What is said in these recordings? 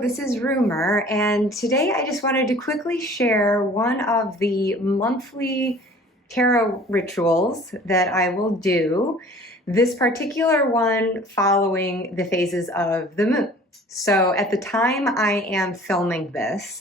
this is Rumor, and today I just wanted to quickly share one of the monthly tarot rituals that I will do, this particular one following the phases of the moon. So at the time I am filming this,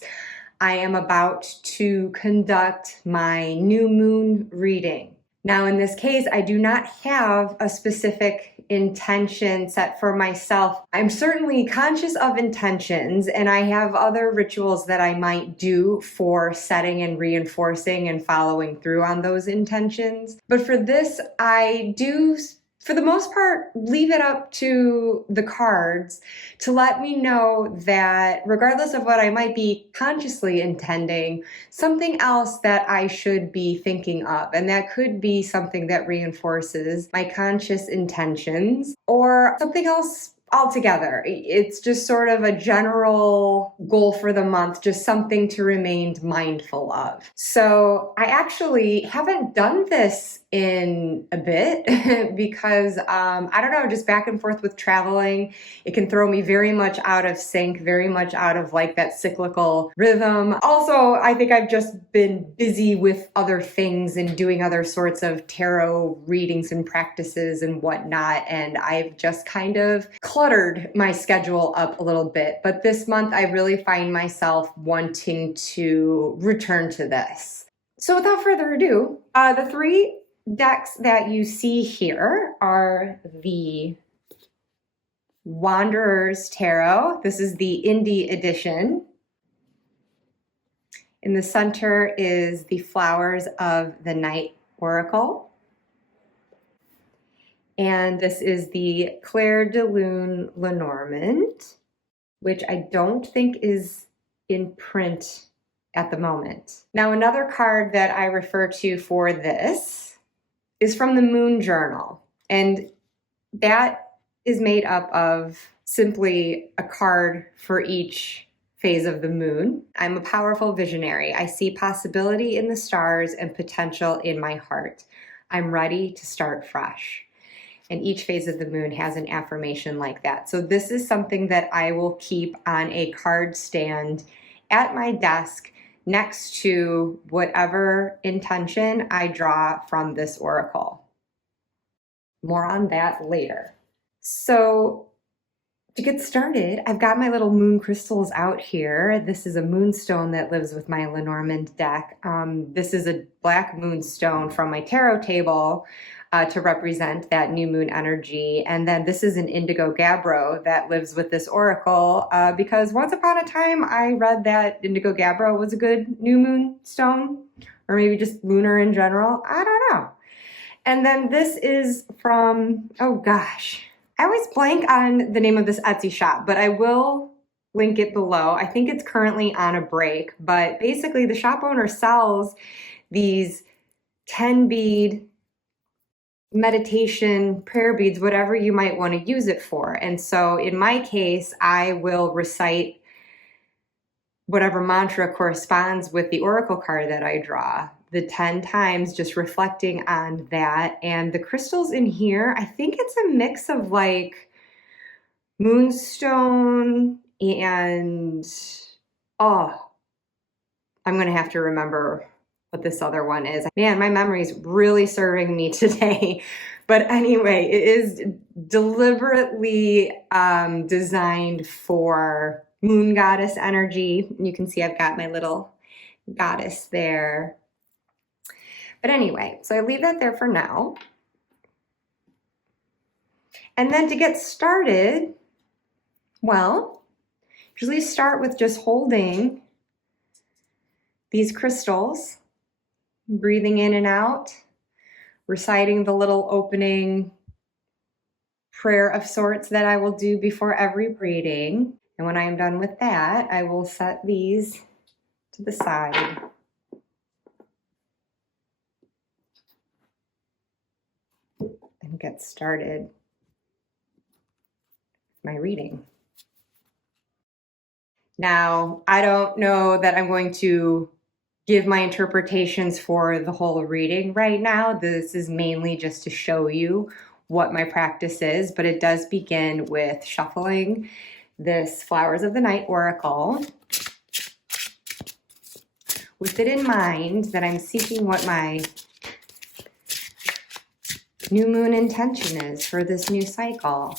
I am about to conduct my new moon reading. Now in this case, I do not have a specific intention set for myself. I'm certainly conscious of intentions, and I have other rituals that I might do for setting and reinforcing and following through on those intentions. But for this, I do, for the most part, leave it up to the cards to let me know that regardless of what I might be consciously intending, something else that I should be thinking of. And that could be something that reinforces my conscious intentions or something else altogether. It's just sort of a general goal for the month, just something to remain mindful of. So I actually haven't done this in a bit because I don't know, just back and forth with traveling, it can throw me very much out of sync, very much out of like that cyclical rhythm. Also, I think I've just been busy with other things and doing other sorts of tarot readings and practices and whatnot, and I've just kind of cluttered my schedule up a little bit. But this month I really find myself wanting to return to this. So without further ado, the three decks that you see here are the Wanderer's Tarot. This is the indie edition. In the center is the Flowers of the Night Oracle. And this is the Claire de Lune Lenormand, which I don't think is in print at the moment. Now, another card that I refer to for this is from the Moon Journal, and that is made up of simply a card for each phase of the moon. I'm a powerful visionary. I see possibility in the stars and potential in my heart. I'm ready to start fresh. And each phase of the moon has an affirmation like that. So this is something that I will keep on a card stand at my desk next to whatever intention I draw from this oracle. More on that later. So to get started, I've got my little moon crystals out here. This is a moonstone that lives with my Lenormand deck. This is a black moonstone from my tarot table to represent that new moon energy. And then this is an indigo gabbro that lives with this oracle because once upon a time I read that indigo gabbro was a good new moon stone, or maybe just lunar in general. I don't know. And then this is from, oh gosh, I always blank on the name of this Etsy shop, but I will link it below. I think it's currently on a break, but basically the shop owner sells these 10 bead meditation prayer beads, whatever you might want to use it for. And so in my case, I will recite whatever mantra corresponds with the oracle card that I draw, the 10 times, just reflecting on that. And the crystals in here, I think it's a mix of like moonstone and, oh, I'm going to have to remember what this other one is. Man, my memory is really serving me today. But anyway, it is deliberately designed for moon goddess energy. You can see I've got my little goddess there. But anyway, so I leave that there for now. And then to get started, well, usually start with just holding these crystals, breathing in and out, reciting the little opening prayer of sorts that I will do before every reading. And when I am done with that, I will set these to the side. And get started with my reading. Now, I don't know that I'm going to give my interpretations for the whole reading right now. This is mainly just to show you what my practice is, but it does begin with shuffling this Flowers of the Night Oracle with it in mind that I'm seeking what my new moon intention is for this new cycle.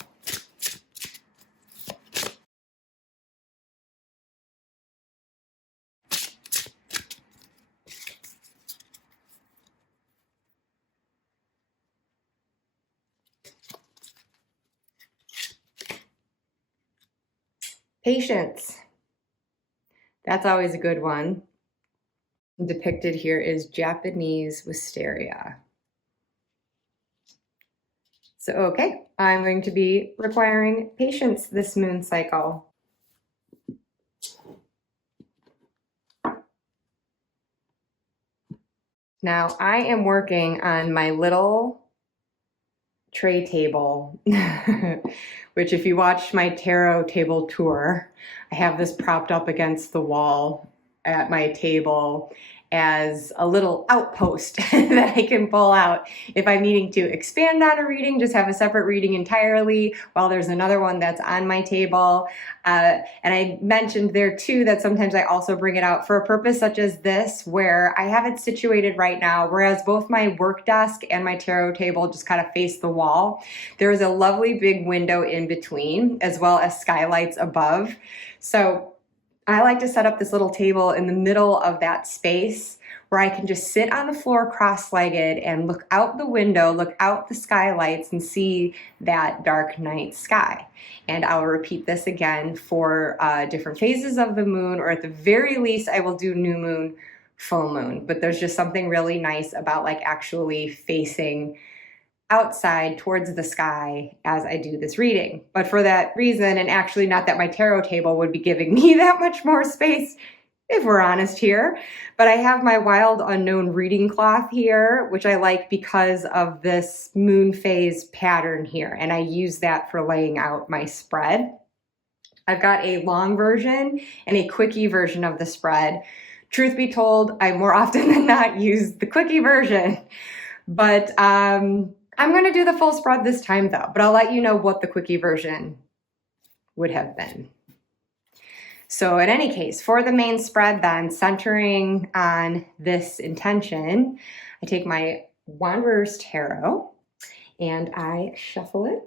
Patience. That's always a good one. Depicted here is Japanese wisteria. So, okay, I'm going to be requiring patience this moon cycle. Now, I am working on my little tray table, which if you watch my tarot table tour, I have this propped up against the wall at my table as a little outpost that I can pull out if I'm needing to expand on a reading, just have a separate reading entirely, while there's another one that's on my table. And I mentioned there too that sometimes I also bring it out for a purpose such as this, where I have it situated right now, whereas both my work desk and my tarot table just kind of face the wall. There is a lovely big window in between, as well as skylights above. So I like to set up this little table in the middle of that space where I can just sit on the floor cross-legged and look out the window, look out the skylights and see that dark night sky. And I'll repeat this again for different phases of the moon, or at the very least, I will do new moon, full moon. But there's just something really nice about like actually facing outside towards the sky as I do this reading. But for that reason, and actually not that my tarot table would be giving me that much more space, if we're honest here, but I have my Wild Unknown reading cloth here, which I like because of this moon phase pattern here, and I use that for laying out my spread. I've got a long version and a quickie version of the spread. Truth be told, I more often than not use the quickie version, but I'm going to do the full spread this time though, but I'll let you know what the quickie version would have been. So in any case, for the main spread then, centering on this intention, I take my Wanderer's Tarot and I shuffle it.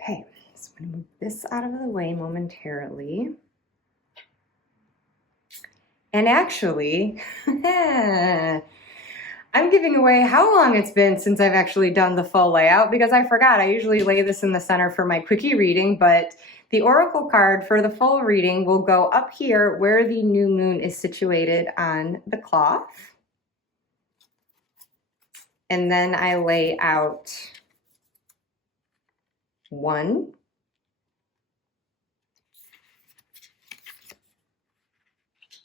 Okay, so I'm going to move this out of the way momentarily. And actually, I'm giving away how long it's been since I've actually done the full layout, because I forgot. I usually lay this in the center for my quickie reading, but the oracle card for the full reading will go up here where the new moon is situated on the cloth. And then I lay out 1,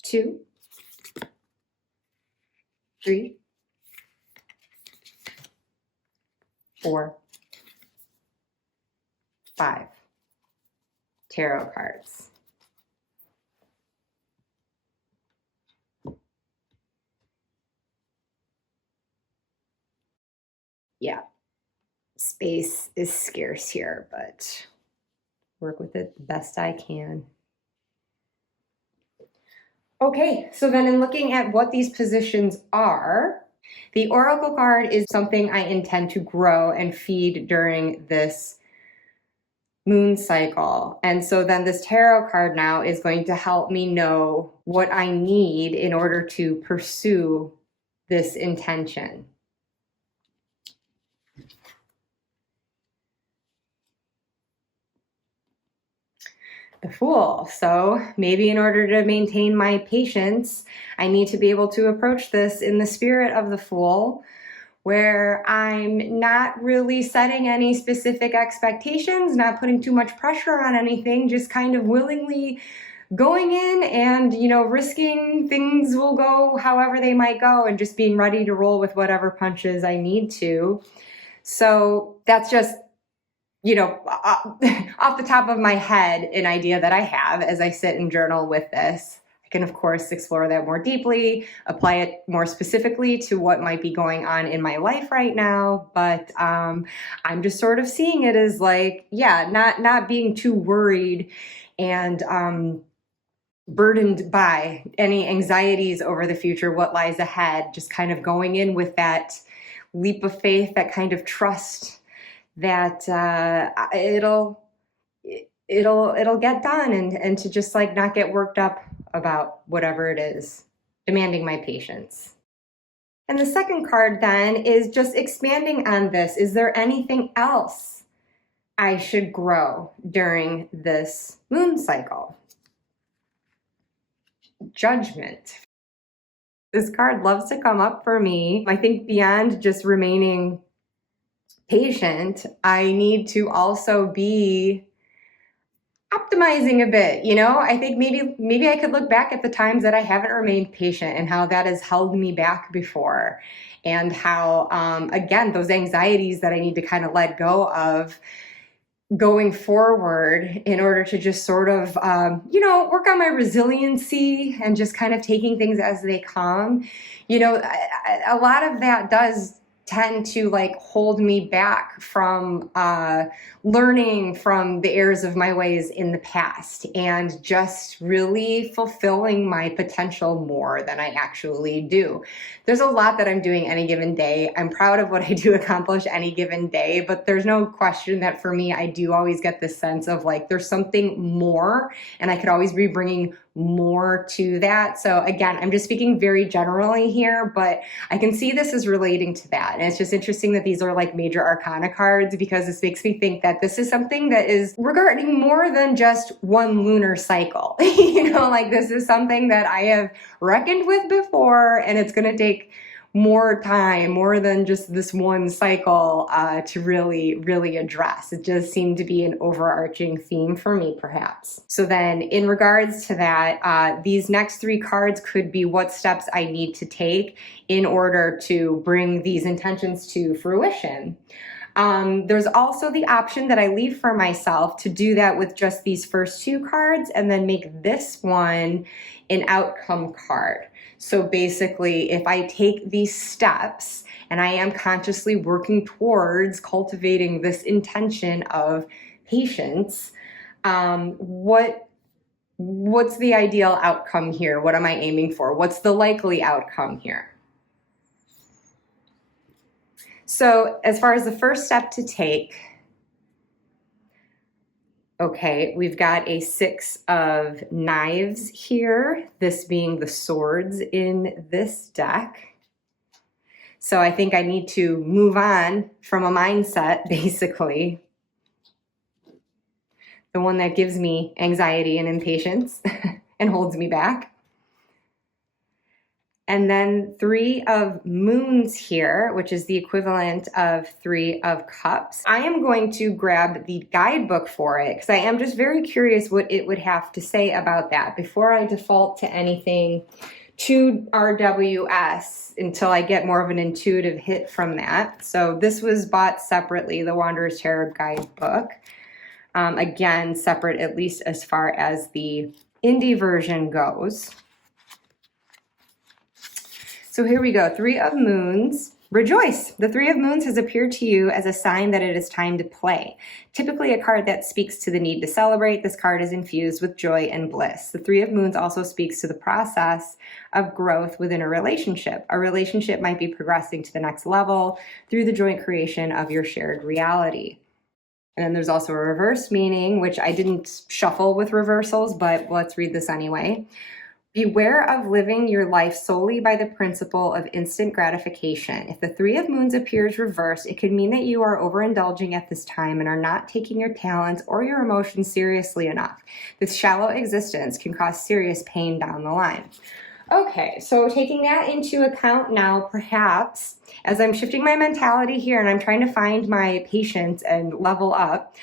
2, 3, 4, 5 tarot cards. Yeah, space is scarce here, but work with it the best I can. Okay, so then in looking at what these positions are, the oracle card is something I intend to grow and feed during this moon cycle. And so then this tarot card now is going to help me know what I need in order to pursue this intention. The Fool. So maybe in order to maintain my patience, I need to be able to approach this in the spirit of the Fool, where I'm not really setting any specific expectations, not putting too much pressure on anything, just kind of willingly going in and, you know, risking things will go however they might go and just being ready to roll with whatever punches I need to. So that's just, off the top of my head, an idea that I have as I sit and journal with this. I can, of course, explore that more deeply, apply it more specifically to what might be going on in my life right now. But I'm just sort of seeing it as like, not being too worried and burdened by any anxieties over the future, what lies ahead, just kind of going in with that leap of faith, that kind of trust that it'll get done, and to just like not get worked up about whatever it is demanding my patience. And the second card then is just expanding on this. Is there anything else I should grow during this moon cycle? Judgment. This card loves to come up for me. I think beyond just remaining patient, I need to also be optimizing a bit. I think maybe I could look back at the times that I haven't remained patient and how that has held me back before, and how again, those anxieties that I need to kind of let go of going forward in order to just sort of work on my resiliency and just kind of taking things as they come. A lot of that does tend to like hold me back from learning from the errors of my ways in the past, and just really fulfilling my potential more than I actually do. There's a lot that I'm doing any given day. I'm proud of what I do accomplish any given day, but there's no question that for me, I do always get this sense of like there's something more, and I could always be bringing more to that. So again, I'm just speaking very generally here, but I can see this as relating to that. And it's just interesting that these are like major arcana cards, because this makes me think that this is something that is regarding more than just one lunar cycle. Like this is something that I have reckoned with before, and it's going to take more time, more than just this one cycle to really address. It just seemed to be an overarching theme for me, perhaps. So then in regards to that, these next three cards could be what steps I need to take in order to bring these intentions to fruition. There's also the option that I leave for myself to do that with just these first two cards, and then make this one an outcome card. So basically, if I take these steps and I am consciously working towards cultivating this intention of patience, what's the ideal outcome here? What am I aiming for? What's the likely outcome here? So as far as the first step to take, okay, we've got a 6 of knives here, this being the swords in this deck. So I think I need to move on from a mindset, basically, the one that gives me anxiety and impatience and holds me back. And then 3 of moons here, which is the equivalent of 3 of cups. I am going to grab the guidebook for it because I am just very curious what it would have to say about that before I default to anything to RWS until I get more of an intuitive hit from that. So this was bought separately, the Wanderer's Tarot guidebook. Again, separate at least as far as the indie version goes. So here we go, 3 of moons. Rejoice! The 3 of moons has appeared to you as a sign that it is time to play. Typically a card that speaks to the need to celebrate, this card is infused with joy and bliss. The 3 of moons also speaks to the process of growth within a relationship. A relationship might be progressing to the next level through the joint creation of your shared reality. And then there's also a reverse meaning, which I didn't shuffle with reversals, but let's read this anyway. Beware of living your life solely by the principle of instant gratification. If the 3 of moons appears reversed, it could mean that you are overindulging at this time and are not taking your talents or your emotions seriously enough. This shallow existence can cause serious pain down the line. Okay, so taking that into account now, perhaps, as I'm shifting my mentality here and I'm trying to find my patience and level up,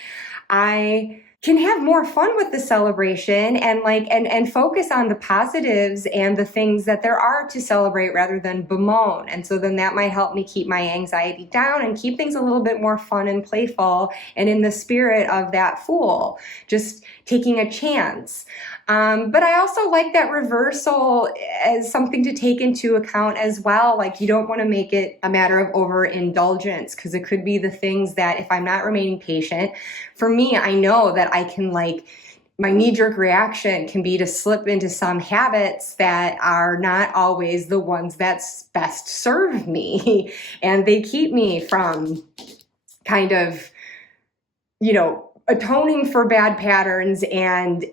I can have more fun with the celebration and and focus on the positives and the things that there are to celebrate rather than bemoan. And so then that might help me keep my anxiety down and keep things a little bit more fun and playful and in the spirit of that fool, just taking a chance. But I also like that reversal as something to take into account as well. Like, you don't want to make it a matter of overindulgence, because it could be the things that if I'm not remaining patient, for me, I know that I can my knee-jerk reaction can be to slip into some habits that are not always the ones that best serve me. And they keep me from kind of, atoning for bad patterns and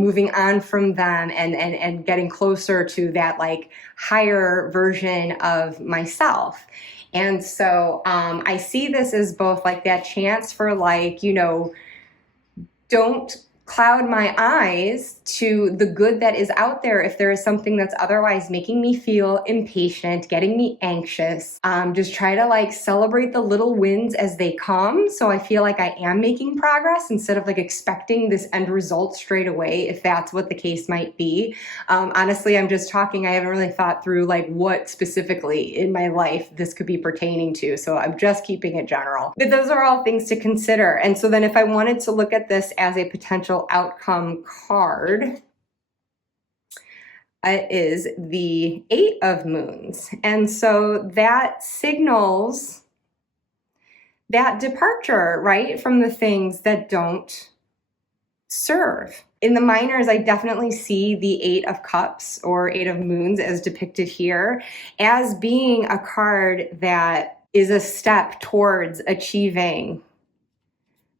moving on from them and getting closer to that higher version of myself. And so I see this as both that chance for don't cloud my eyes to the good that is out there. If there is something that's otherwise making me feel impatient, getting me anxious, just try to celebrate the little wins as they come. So I feel like I am making progress instead of expecting this end result straight away, if that's what the case might be. Honestly, I'm just talking. I haven't really thought through what specifically in my life this could be pertaining to. So I'm just keeping it general. But those are all things to consider. And so then if I wanted to look at this as a potential outcome card, is the 8 of Moons. And so that signals that departure, right, from the things that don't serve. In the minors, I definitely see the 8 of Cups or 8 of Moons as depicted here as being a card that is a step towards achieving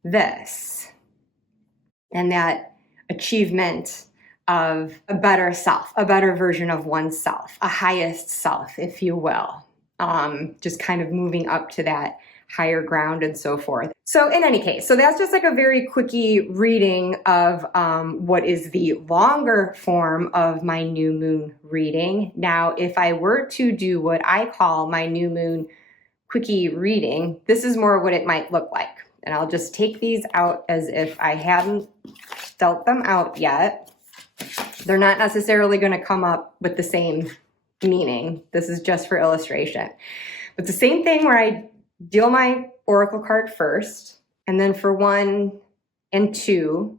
this. And that achievement of a better self, a better version of oneself, a highest self, if you will. Just kind of moving up to that higher ground and so forth. So in any case, so that's just a very quickie reading of what is the longer form of my new moon reading. Now, if I were to do what I call my new moon quickie reading, this is more what it might look like. And I'll just take these out as if I hadn't dealt them out yet. They're not necessarily going to come up with the same meaning. This is just for illustration. But the same thing where I deal my oracle card first, and then for 1 and 2,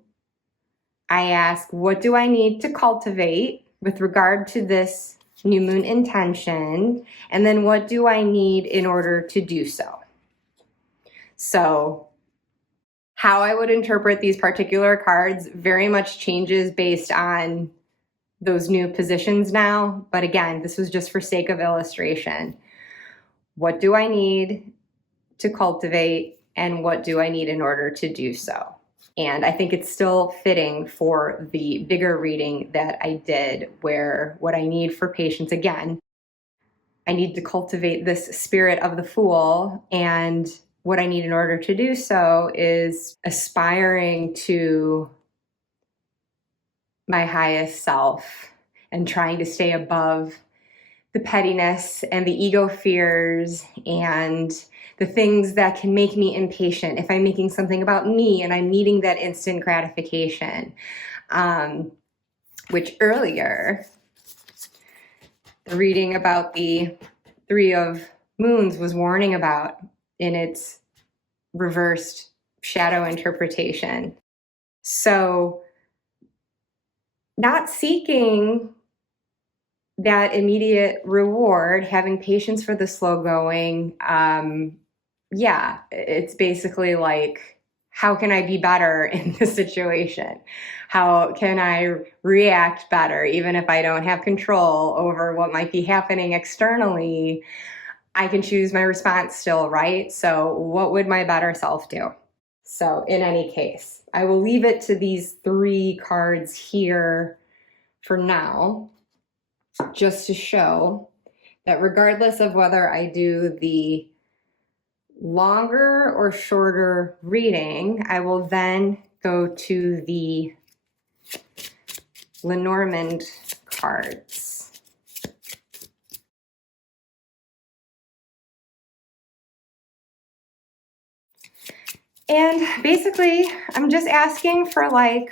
I ask, what do I need to cultivate with regard to this new moon intention? And then what do I need in order to do so? So how I would interpret these particular cards very much changes based on those new positions now. But again, this was just for sake of illustration. What do I need to cultivate, and what do I need in order to do so? And I think it's still fitting for the bigger reading that I did, where what I need for patience, again, I need to cultivate this spirit of the Fool, and what I need in order to do so is aspiring to my highest self and trying to stay above the pettiness and the ego fears and the things that can make me impatient if I'm making something about me and I'm needing that instant gratification. Which earlier, the reading about the 3 of Moons was warning about in its reversed shadow interpretation. So not seeking that immediate reward, having patience for the slow going, it's basically how can I be better in this situation? How can I react better, even if I don't have control over what might be happening externally? I can choose my response still, right? So what would my better self do? So in any case, I will leave it to these 3 cards here for now, just to show that regardless of whether I do the longer or shorter reading, I will then go to the Lenormand cards. And basically, I'm just asking for like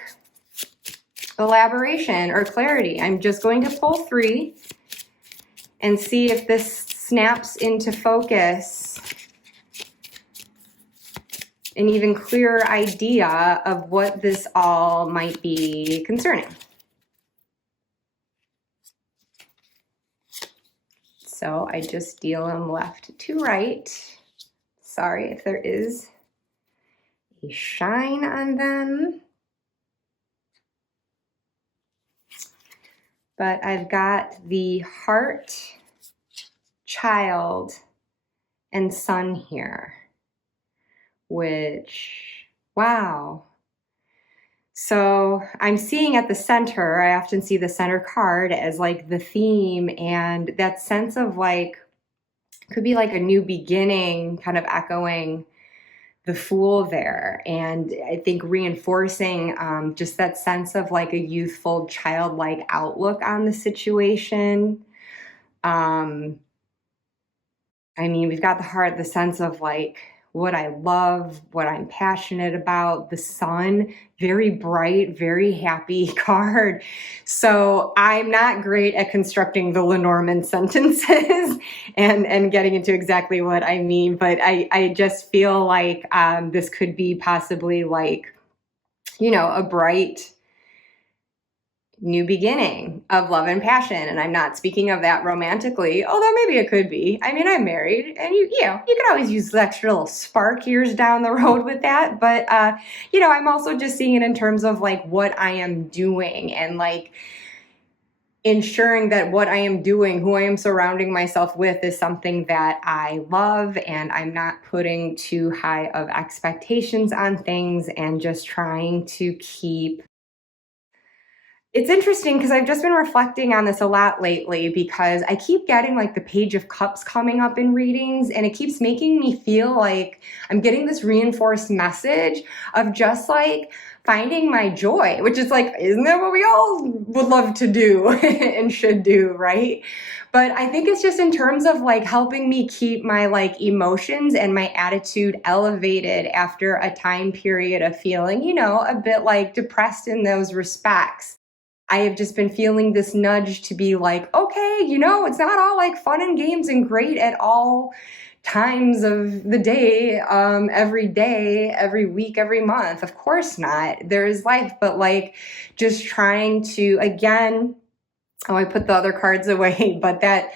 elaboration or clarity. I'm just going to pull 3 and see if this snaps into focus an even clearer idea of what this all might be concerning. So I just deal them left to right. Sorry if there is a shine on them. But I've got the heart, child, and sun here, which, wow. So I'm seeing at the center, I often see the center card as like the theme, and that sense of like, could be like a new beginning, kind of echoing the Fool there. And I think reinforcing just that sense of like a youthful, childlike outlook on the situation. I mean, we've got the heart, the sense of like what I love, what I'm passionate about, the sun, very bright, very happy card. So I'm not great at constructing the Lenormand sentences and getting into exactly what I mean, but I just feel like this could be possibly like, you know, a bright new beginning of love and passion. And I'm not speaking of that romantically, although maybe it could be. I mean, I'm married, and you can always use the extra little spark years down the road with that. But, you know, I'm also just seeing it in terms of like what I am doing and like ensuring that what I am doing, who I am surrounding myself with, is something that I love, and I'm not putting too high of expectations on things, and just trying to keep. It's interesting because I've just been reflecting on this a lot lately, because I keep getting like the Page of Cups coming up in readings, and it keeps making me feel like I'm getting this reinforced message of just like finding my joy, which is like, isn't that what we all would love to do and should do, right? But I think it's just in terms of like helping me keep my like emotions and my attitude elevated after a time period of feeling, you know, a bit like depressed in those respects. I have just been feeling this nudge to be like, okay, you know, it's not all like fun and games and great at all times of the day, every day, every week, every month. Of course not. There is life, but like just trying to, again, oh, I put the other cards away, but that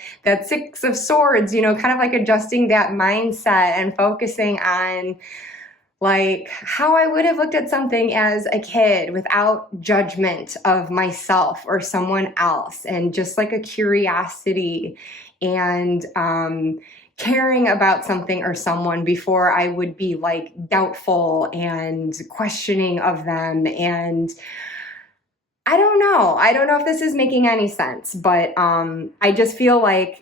6 of Swords, you know, kind of like adjusting that mindset and focusing on like how I would have looked at something as a kid without judgment of myself or someone else, and just like a curiosity and caring about something or someone before I would be like doubtful and questioning of them. And I don't know. I don't know if this is making any sense, but I just feel like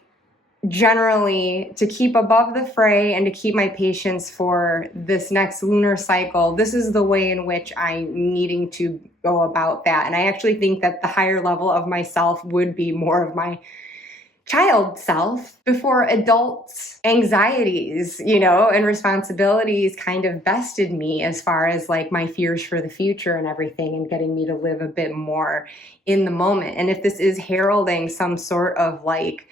generally to keep above the fray and to keep my patience for this next lunar cycle, this is the way in which I'm needing to go about that. And I actually think that the higher level of myself would be more of my child self before adult anxieties, you know, and responsibilities kind of bested me as far as like my fears for the future and everything, and getting me to live a bit more in the moment. And if this is heralding some sort of like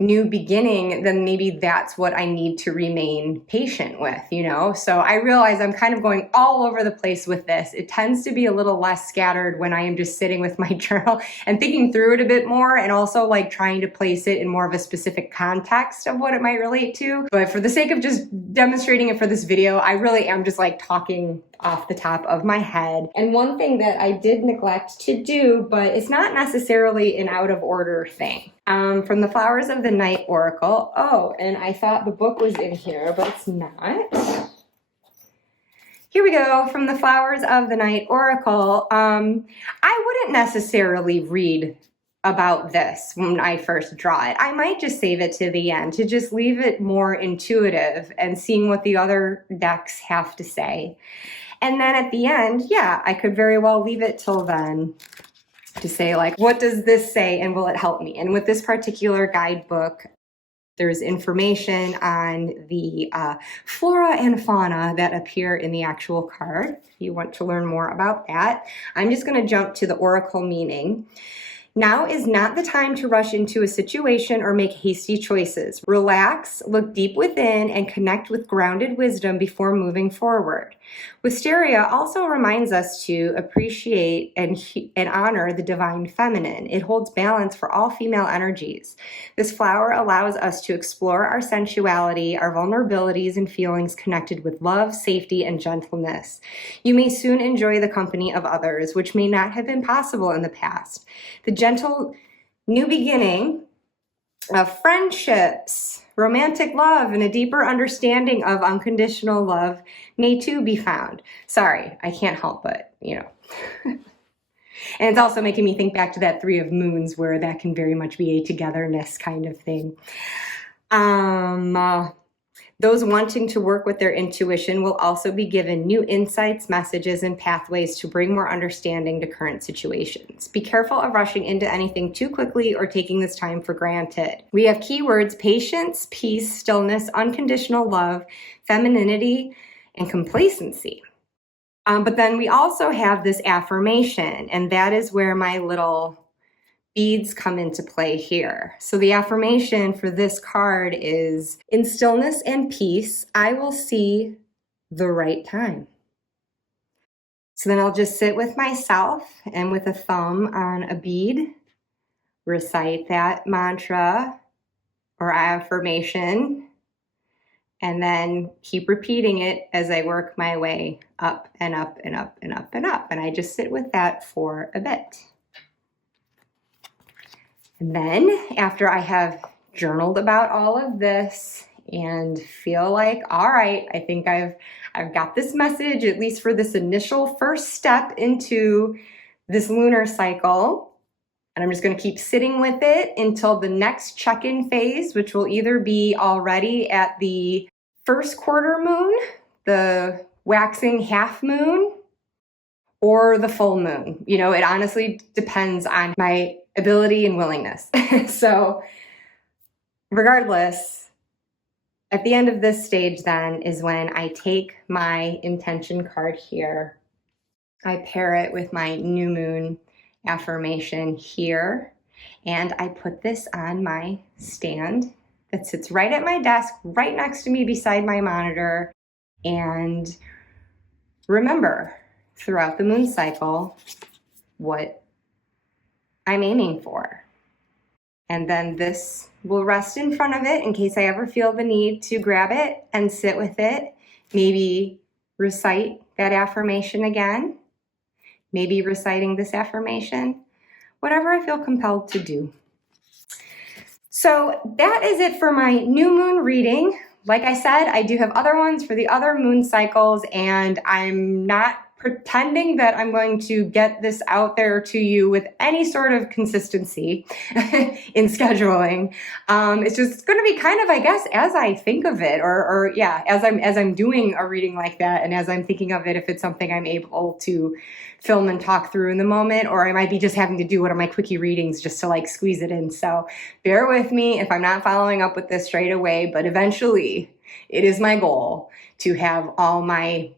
new beginning, then maybe that's what I need to remain patient with, you know? So I realize I'm kind of going all over the place with this. It tends to be a little less scattered when I am just sitting with my journal and thinking through it a bit more, and also like trying to place it in more of a specific context of what it might relate to. But for the sake of just demonstrating it for this video, I really am just like talking off the top of my head. And one thing that I did neglect to do, but it's not necessarily an out of order thing. From the Flowers of the Night Oracle. Oh, and I thought the book was in here, but it's not. Here we go, from the Flowers of the Night Oracle. I wouldn't necessarily read about this when I first draw it. I might just save it to the end to just leave it more intuitive and seeing what the other decks have to say. And then at the end, yeah, I could very well leave it till then to say like, what does this say and will it help me? And with this particular guidebook, There's information on the flora and fauna that appear in the actual card. If you want to learn more about that, I'm just going to jump to the oracle meaning. Now is not the time to rush into a situation or make hasty choices. Relax, look deep within, and connect with grounded wisdom before moving forward. Wisteria also reminds us to appreciate and honor the divine feminine. It holds balance for all female energies. This flower allows us to explore our sensuality, our vulnerabilities, and feelings connected with love, safety, and gentleness. You may soon enjoy the company of others, which may not have been possible in the past. The gentle new beginning of friendships, romantic love, and a deeper understanding of unconditional love may too be found. Sorry, I can't help but, And it's also making me think back to that Three of Moons, where that can very much be a togetherness kind of thing. Those wanting to work with their intuition will also be given new insights, messages, and pathways to bring more understanding to current situations. Be careful of rushing into anything too quickly or taking this time for granted. We have keywords: patience, peace, stillness, unconditional love, femininity, and complacency. But then we also have this affirmation, and that is where my little beads come into play here. So the affirmation for this card is, in stillness and peace, I will see the right time. So then I'll just sit with myself and with a thumb on a bead, recite that mantra or affirmation, and then keep repeating it as I work my way up and up and up and up and up. And I just sit with that for a bit. And then after I have journaled about all of this and feel like, all right, I think I've got this message, at least for this initial first step into this lunar cycle. And I'm just going to keep sitting with it until the next check-in phase, which will either be already at the first quarter moon, the waxing half moon, or the full moon. It honestly depends on my ability and willingness. So regardless, at the end of this stage then is when I take my intention card here, I pair it with my new moon affirmation here, and I put this on my stand that sits right at my desk, right next to me beside my monitor. And remember throughout the moon cycle what I'm aiming for. And then this will rest in front of it in case I ever feel the need to grab it and sit with it. Maybe recite that affirmation again. Maybe reciting this affirmation. Whatever I feel compelled to do. So that is it for my new moon reading. Like I said, I do have other ones for the other moon cycles, and I'm not pretending that I'm going to get this out there to you with any sort of consistency in scheduling. It's just going to be kind of, I guess, as I think of it, or as I'm doing a reading like that, and as I'm thinking of it, if it's something I'm able to film and talk through in the moment, or I might be just having to do one of my quickie readings just to like squeeze it in. So bear with me if I'm not following up with this straight away, but eventually it is my goal to have all my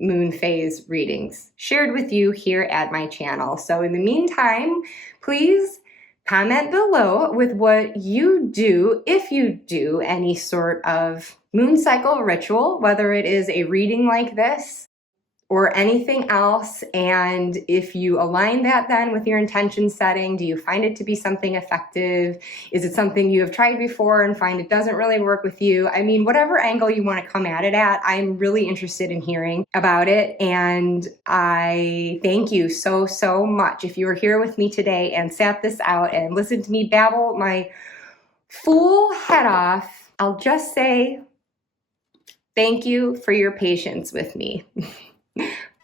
moon phase readings shared with you here at my channel. So in the meantime, please comment below with what you do, if you do any sort of moon cycle ritual, whether it is a reading like this or anything else. And if you align that then with your intention setting, do you find it to be something effective? Is it something you have tried before and find it doesn't really work with you? I mean, whatever angle you want to come at it at, I'm really interested in hearing about it. And I thank you so, so much. If you were here with me today and sat this out and listened to me babble my fool head off, I'll just say thank you for your patience with me.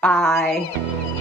Bye.